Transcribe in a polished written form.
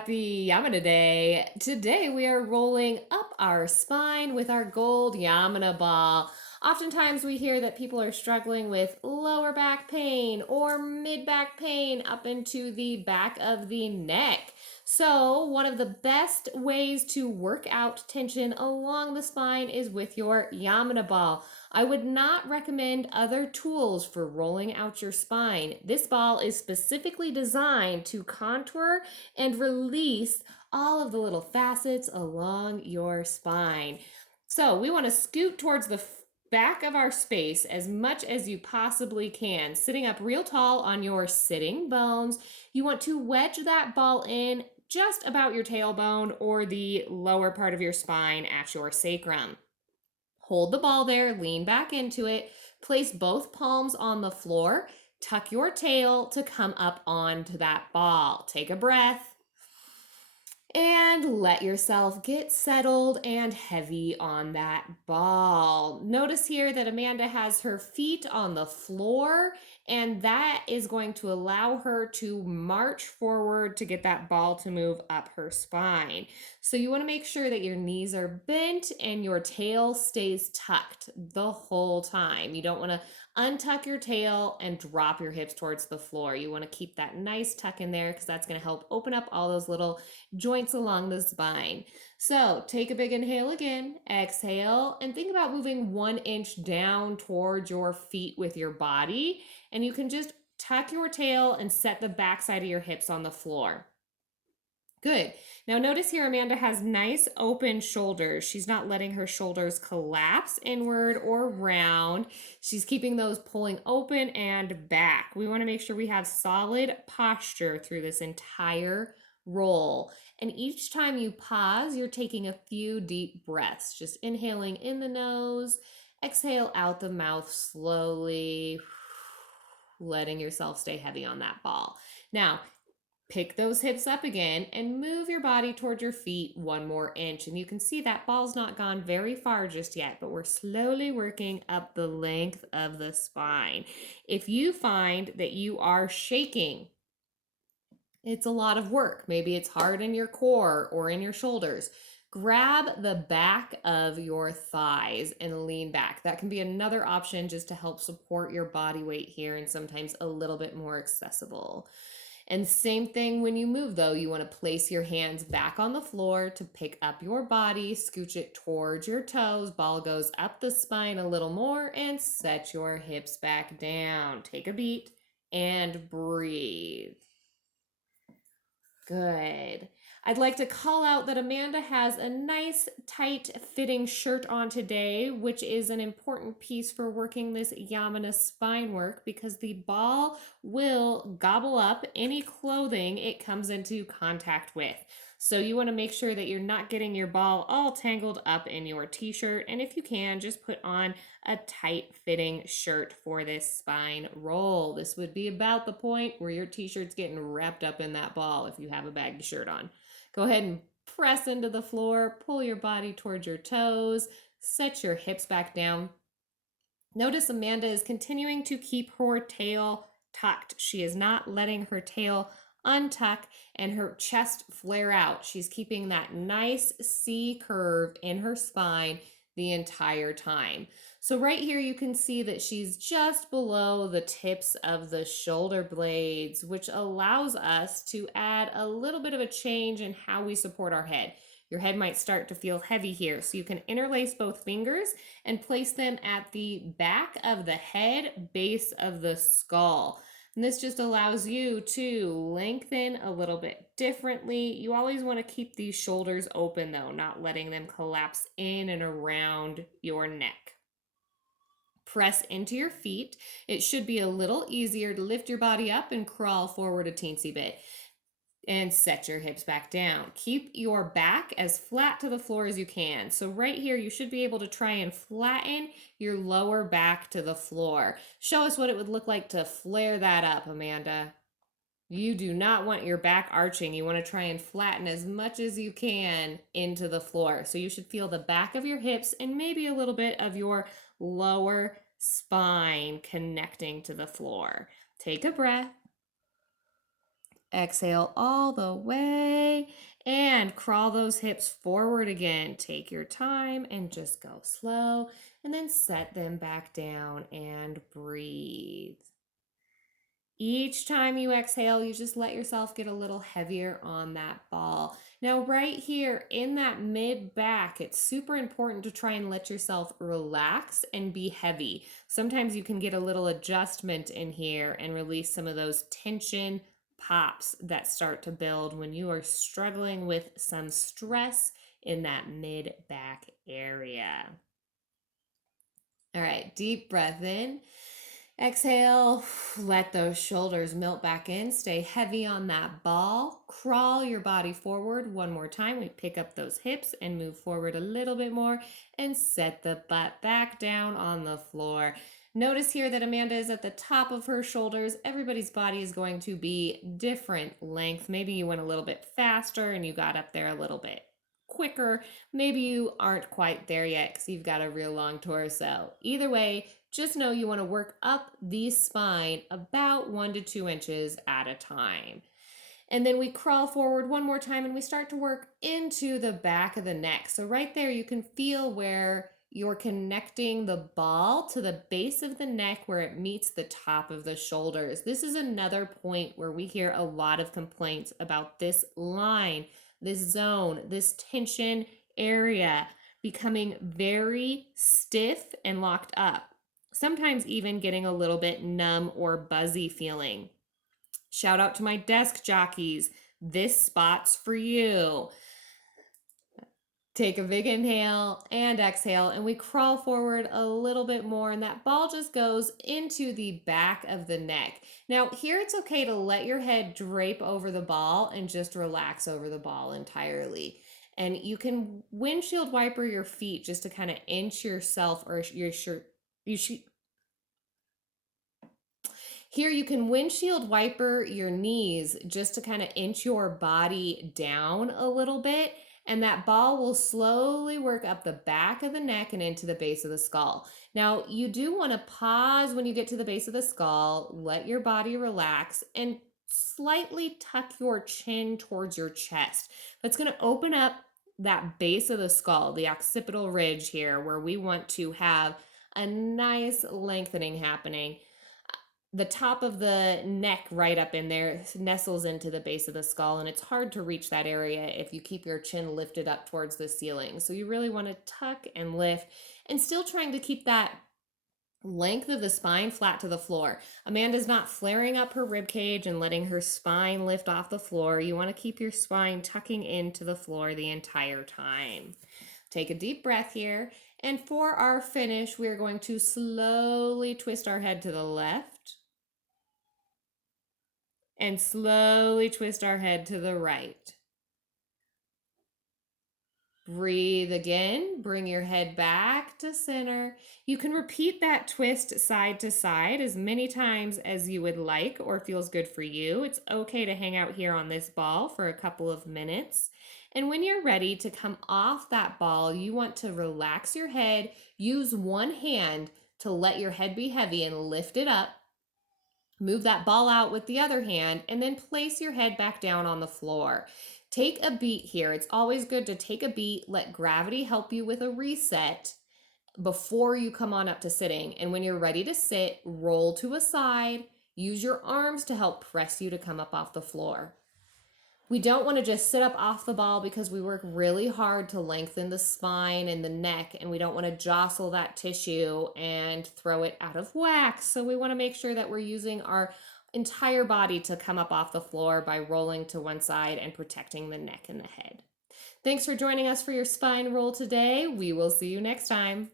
Happy Yamuna Day. Today we are rolling up our spine with our gold Yamuna ball. Oftentimes we hear that people are struggling with lower back pain or mid back pain up into the back of the neck. So, one of the best ways to work out tension along the spine is with your Yamuna ball. I would not recommend other tools for rolling out your spine. This ball is specifically designed to contour and release all of the little facets along your spine. So we want to scoot towards the back of our space as much as you possibly can, sitting up real tall on your sitting bones. You want to wedge that ball in just about your tailbone or the lower part of your spine at your sacrum. Hold the ball there, lean back into it, place both palms on the floor, tuck your tail to come up onto that ball. Take a breath and let yourself get settled and heavy on that ball. Notice here that Amanda has her feet on the floor, and that is going to allow her to march forward to get that ball to move up her spine. So you want to make sure that your knees are bent and your tail stays tucked the whole time. You don't want to untuck your tail and drop your hips towards the floor. You want to keep that nice tuck in there because that's going to help open up all those little joints along the spine. So take a big inhale again, exhale, and think about moving 1 inch down towards your feet with your body. And you can just tuck your tail and set the backside of your hips on the floor. Good. Now notice here Amanda has nice open shoulders. She's not letting her shoulders collapse inward or round. She's keeping those pulling open and back. We want to make sure we have solid posture through this entire roll. And each time you pause, you're taking a few deep breaths, just inhaling in the nose, exhale out the mouth slowly, letting yourself stay heavy on that ball. Now, pick those hips up again and move your body toward your feet 1 more inch. And you can see that ball's not gone very far just yet, but we're slowly working up the length of the spine. If you find that you are shaking, it's a lot of work. Maybe it's hard in your core or in your shoulders. Grab the back of your thighs and lean back. That can be another option just to help support your body weight here and sometimes a little bit more accessible. And same thing when you move though, you want to place your hands back on the floor to pick up your body, scooch it towards your toes, ball goes up the spine a little more and set your hips back down. Take a beat and breathe. Good. I'd like to call out that Amanda has a nice tight fitting shirt on today, which is an important piece for working this Yamuna spine work because the ball will gobble up any clothing it comes into contact with. So you want to make sure that you're not getting your ball all tangled up in your t-shirt. And if you can, just put on a tight fitting shirt for this spine roll. This would be about the point where your t-shirt's getting wrapped up in that ball if you have a baggy shirt on. Go ahead and press into the floor, pull your body towards your toes, set your hips back down. Notice Amanda is continuing to keep her tail tucked. She is not letting her tail untuck and her chest flare out. She's keeping that nice C curve in her spine the entire time. So right here you can see that she's just below the tips of the shoulder blades, which allows us to add a little bit of a change in how we support our head. Your head might start to feel heavy here, so you can interlace both fingers and place them at the back of the head, base of the skull. And this just allows you to lengthen a little bit differently. You always want to keep these shoulders open though, not letting them collapse in and around your neck. Press into your feet. It should be a little easier to lift your body up and crawl forward a teensy bit. And set your hips back down. Keep your back as flat to the floor as you can. So right here, you should be able to try and flatten your lower back to the floor. Show us what it would look like to flare that up, Amanda. You do not want your back arching. You want to try and flatten as much as you can into the floor. So you should feel the back of your hips and maybe a little bit of your lower spine connecting to the floor. Take a breath. Exhale all the way and crawl those hips forward again. Take your time and just go slow and then set them back down and breathe. Each time you exhale, you just let yourself get a little heavier on that ball. Now, right here in that mid back, it's super important to try and let yourself relax and be heavy. Sometimes you can get a little adjustment in here and release some of those tension pops that start to build when you are struggling with some stress in that mid back area. All right, deep breath in. Exhale, let those shoulders melt back in. Stay heavy on that ball. Crawl your body forward one more time. We pick up those hips and move forward a little bit more and set the butt back down on the floor. Notice here that Amanda is at the top of her shoulders. Everybody's body is going to be different length. Maybe you went a little bit faster and you got up there a little bit quicker. Maybe you aren't quite there yet because you've got a real long torso. Either way, just know you want to work up the spine about 1 to 2 inches at a time. And then we crawl forward one more time and we start to work into the back of the neck. So right there, you can feel where you're connecting the ball to the base of the neck where it meets the top of the shoulders. This is another point where we hear a lot of complaints about this line, this zone, this tension area becoming very stiff and locked up. Sometimes even getting a little bit numb or buzzy feeling. Shout out to my desk jockeys. This spot's for you. Take a big inhale and exhale, and we crawl forward a little bit more, and that ball just goes into the back of the neck. Now, here it's okay to let your head drape over the ball and just relax over the ball entirely. And you can windshield wiper your feet just to kind of inch yourself or your shirt. Here you can windshield wiper your knees just to kind of inch your body down a little bit, and that ball will slowly work up the back of the neck and into the base of the skull. Now, you do want to pause when you get to the base of the skull, let your body relax, and slightly tuck your chin towards your chest. That's going to open up that base of the skull, the occipital ridge here, where we want to have a nice lengthening happening. The top of the neck right up in there nestles into the base of the skull, and it's hard to reach that area if you keep your chin lifted up towards the ceiling. So you really want to tuck and lift and still trying to keep that length of the spine flat to the floor. Amanda's not flaring up her rib cage and letting her spine lift off the floor. You want to keep your spine tucking into the floor the entire time. Take a deep breath here. And for our finish, we're going to slowly twist our head to the left and slowly twist our head to the right. Breathe again, bring your head back to center. You can repeat that twist side to side as many times as you would like or feels good for you. It's okay to hang out here on this ball for a couple of minutes. And when you're ready to come off that ball, you want to relax your head. Use one hand to let your head be heavy and lift it up. Move that ball out with the other hand and then place your head back down on the floor. Take a beat here. It's always good to take a beat, let gravity help you with a reset before you come on up to sitting. And when you're ready to sit, roll to a side. Use your arms to help press you to come up off the floor. We don't want to just sit up off the ball because we work really hard to lengthen the spine and the neck, and we don't want to jostle that tissue and throw it out of whack. So we want to make sure that we're using our entire body to come up off the floor by rolling to one side and protecting the neck and the head. Thanks for joining us for your spine roll today. We will see you next time.